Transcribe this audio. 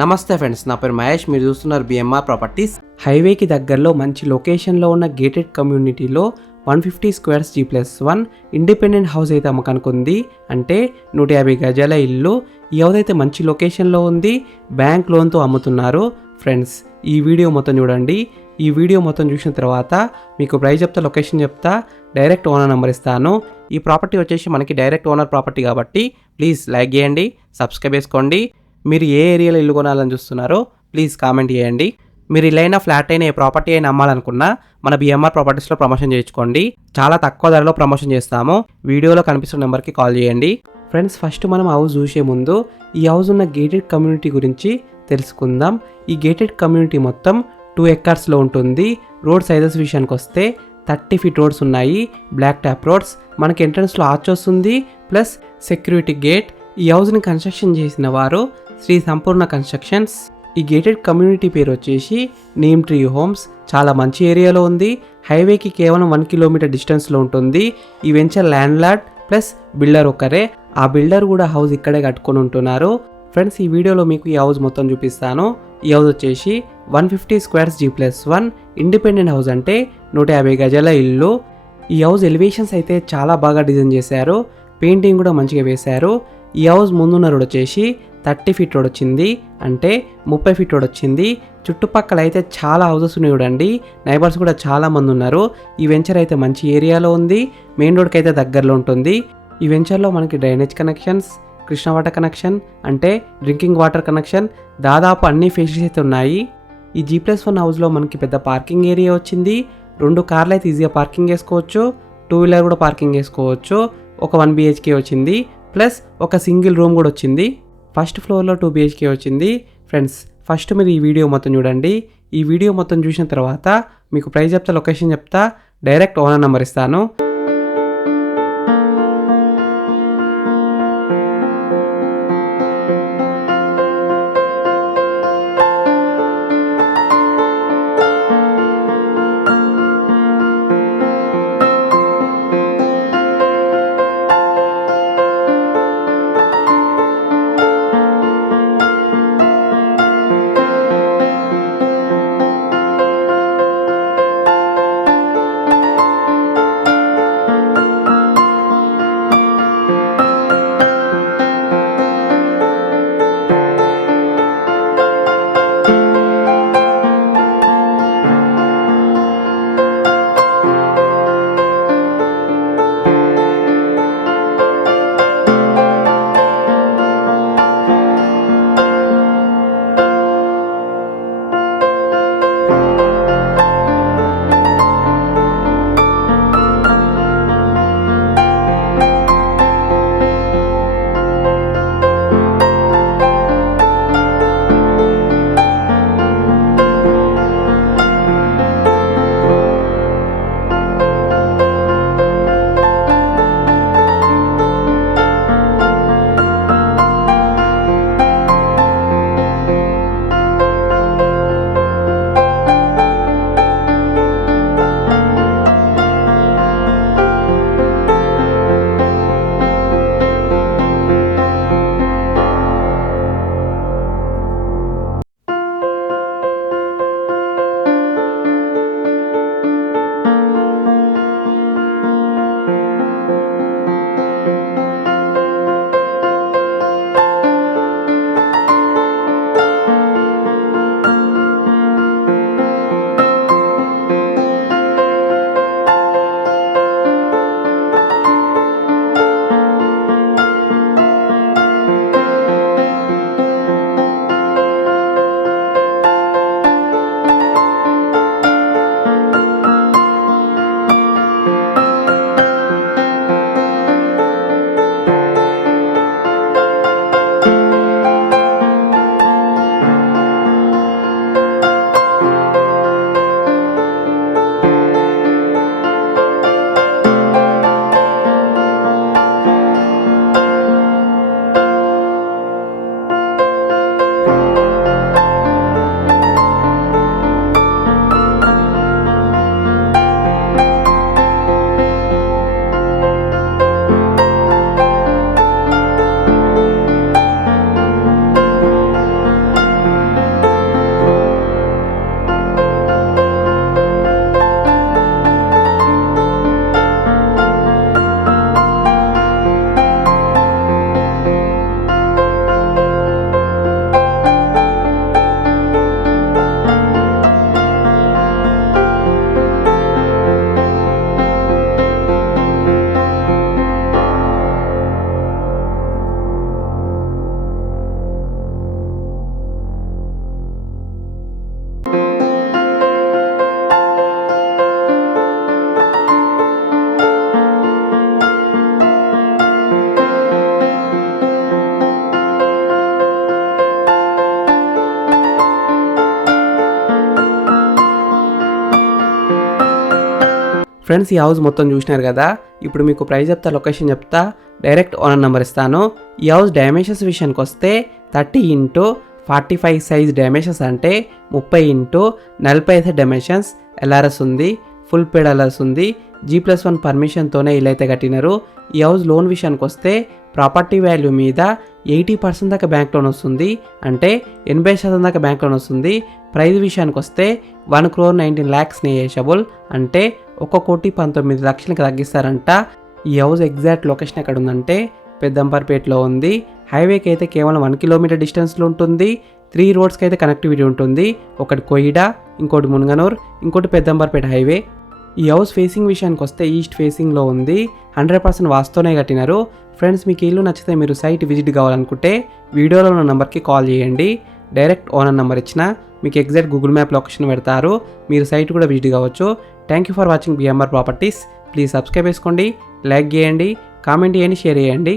నమస్తే ఫ్రెండ్స్, నా పేరు మహేష్. మీరు చూస్తున్నారు బిఎంఆర్ ప్రాపర్టీస్. హైవేకి దగ్గరలో మంచి లొకేషన్లో ఉన్న గేటెడ్ కమ్యూనిటీలో 150 స్క్వేర్స్ G+1 ఇండిపెండెంట్ హౌస్ అయితే అమ్మకానికి ఉంది. అంటే 150 గజాల ఇల్లు. ఈ హౌస్ అయితే మంచి లొకేషన్లో ఉంది. బ్యాంక్ లోన్తో అమ్ముతున్నారు. ఫ్రెండ్స్, ఈ వీడియో మొత్తం చూడండి. ఈ వీడియో మొత్తం చూసిన తర్వాత మీకు ప్రైస్ చెప్తా, లొకేషన్ చెప్తా, డైరెక్ట్ ఓనర్ నెంబర్ ఇస్తాను. ఈ ప్రాపర్టీ వచ్చేసి మనకి డైరెక్ట్ ఓనర్ ప్రాపర్టీ కాబట్టి ప్లీజ్ లైక్ చేయండి, సబ్స్క్రైబ్ చేసుకోండి. మీరు ఏ ఏరియాలో ఇల్లు కొనాలని చూస్తున్నారో ప్లీజ్ కామెంట్ చేయండి. మీరు ఇల్లైనా ఫ్లాట్ అయినా ఏ ప్రాపర్టీ అయినా అమ్మాలనుకున్నా మన బిఎంఆర్ ప్రాపర్టీస్లో ప్రమోషన్ చేయించుకోండి. చాలా తక్కువ ధరలో ప్రమోషన్ చేస్తాము. వీడియోలో కనిపిస్తున్న నెంబర్కి కాల్ చేయండి. ఫ్రెండ్స్, ఫస్ట్ మనం హౌస్ చూసే ముందు ఈ హౌస్ ఉన్న గేటెడ్ కమ్యూనిటీ గురించి తెలుసుకుందాం. ఈ గేటెడ్ కమ్యూనిటీ మొత్తం 2 ఎకర్స్లో ఉంటుంది. రోడ్ సైజెస్ విషయానికి వస్తే 30 ఫీట్ రోడ్స్ ఉన్నాయి. Black top roads. మనకి ఎంట్రన్స్లో ఆర్చ్ వస్తుంది, ప్లస్ సెక్యూరిటీ గేట్. ఈ హౌస్ని కన్స్ట్రక్షన్ చేసిన వారు శ్రీ సంపూర్ణ కన్స్ట్రక్షన్స్. ఈ గేటెడ్ కమ్యూనిటీ పేరు వచ్చేసి నేమ్ ట్రీ హోమ్స్. చాలా మంచి ఏరియాలో ఉంది. హైవేకి కేవలం 1 కిలోమీటర్ డిస్టెన్స్లో ఉంటుంది. ఈ venture land lord plus builder ఒకరే. ఆ బిల్డర్ కూడా హౌస్ ఇక్కడే కట్టుకొని ఉంటున్నారు. ఫ్రెండ్స్, ఈ వీడియోలో మీకు ఈ హౌస్ మొత్తం చూపిస్తాను. ఈ హౌస్ వచ్చేసి 150 స్క్వేర్స్ G+1 ఇండిపెండెంట్ హౌస్, అంటే 150 గజాల ఇల్లు. ఈ హౌస్ ఎలివేషన్స్ అయితే చాలా బాగా డిజైన్ చేశారు. పెయింటింగ్ కూడా మంచిగా వేశారు. ఈ హౌస్ ముందున్న రోడ్ వచ్చేసి 30 ఫీట్ రోడ్ వచ్చింది, అంటే 30 ఫీట్ రోడ్ వచ్చింది. చుట్టుపక్కల అయితే చాలా హౌసెస్ ఉన్నాయి చూడండి. నైబర్స్ కూడా చాలా మంది ఉన్నారు. ఈ వెంచర్ అయితే మంచి ఏరియాలో ఉంది. మెయిన్ రోడ్కి అయితే దగ్గరలో ఉంటుంది. ఈ వెంచర్లో మనకి drainage connections, Krishna water connection, అంటే డ్రింకింగ్ వాటర్ కనెక్షన్, దాదాపు అన్ని ఫెసిలిటీస్ అయితే ఉన్నాయి. ఈ G+1 హౌస్లో మనకి పెద్ద పార్కింగ్ ఏరియా వచ్చింది. 2 కార్లు అయితే ఈజీగా పార్కింగ్ చేసుకోవచ్చు. 2 వీలర్ కూడా పార్కింగ్ చేసుకోవచ్చు. ఒక 1 BHK వచ్చింది, ప్లస్ ఒక సింగిల్ రూమ్ కూడా వచ్చింది. ఫస్ట్ ఫ్లోర్లో 2 BHK వచ్చింది. ఫ్రెండ్స్, ఫస్ట్ మీరు ఈ వీడియో మొత్తం చూడండి. ఈ వీడియో మొత్తం చూసిన తర్వాత మీకు ప్రైస్ చెప్తా, లొకేషన్ చెప్తా, డైరెక్ట్ ఓనర్ నెంబర్ ఇస్తాను. ఫ్రెండ్స్ ఈ హౌస్ మొత్తం చూసినారు కదా, ఇప్పుడు మీకు ప్రైస్ చెప్తా, లొకేషన్ చెప్తా, డైరెక్ట్ ఓనర్ నెంబర్ ఇస్తాను. ఈ హౌస్ డైమెన్షన్స్ విషయానికి వస్తే 30x45 సైజ్ డైమెన్షన్స్, అంటే 30x45 డైమెన్షన్స్. ఎల్ఆర్ఎస్ ఉంది, ఫుల్ పేడ్ ఎల్ఆర్ఎస్ ఉంది. G+1 పర్మిషన్తోనే ఇల్లు అయితే కట్టినారు. ఈ హౌస్ లోన్ విషయానికి వస్తే ప్రాపర్టీ వాల్యూ మీద 80% దాకా బ్యాంక్ లోన్ వస్తుంది, అంటే 80% దాకా బ్యాంక్ లోన్ వస్తుంది. ప్రైస్ విషయానికి వస్తే 1,19,00,000 నెగోషియబుల్, అంటే 1,19,00,000కి తగ్గిస్తారంట. ఈ హౌస్ ఎగ్జాక్ట్ లొకేషన్ ఎక్కడ ఉందంటే పెద్దంబర్పేటలో ఉంది. హైవేకి అయితే కేవలం 1 కిలోమీటర్ డిస్టెన్స్లో ఉంటుంది. 3 రోడ్స్కి అయితే కనెక్టివిటీ ఉంటుంది. ఒకటి కొయిడా, ఇంకోటి మున్గనూర్, ఇంకోటి పెద్దంబర్పేట హైవే. ఈ హౌస్ ఫేసింగ్ విషయానికి వస్తే ఈస్ట్ ఫేసింగ్లో ఉంది. 100% వాస్తోనే కట్టినారు. ఫ్రెండ్స్ మీకు ఇల్లు నచ్చితే మీరు సైట్ విజిట్ కావాలనుకుంటే వీడియోలో ఉన్న నెంబర్కి కాల్ చేయండి. డైరెక్ట్ ఓనర్ నెంబర్ ఇచ్చిన మీకు ఎగ్జాక్ట్ గూగుల్ మ్యాప్ లొకేషన్ పెడతారు. మీరు సైట్ కూడా విజిట్ కావచ్చు. Thank you for watching BMR properties. Please subscribe చేసుకోండి, లైక్ చేయండి, కామెంట్ చేయండి, షేర్ చేయండి.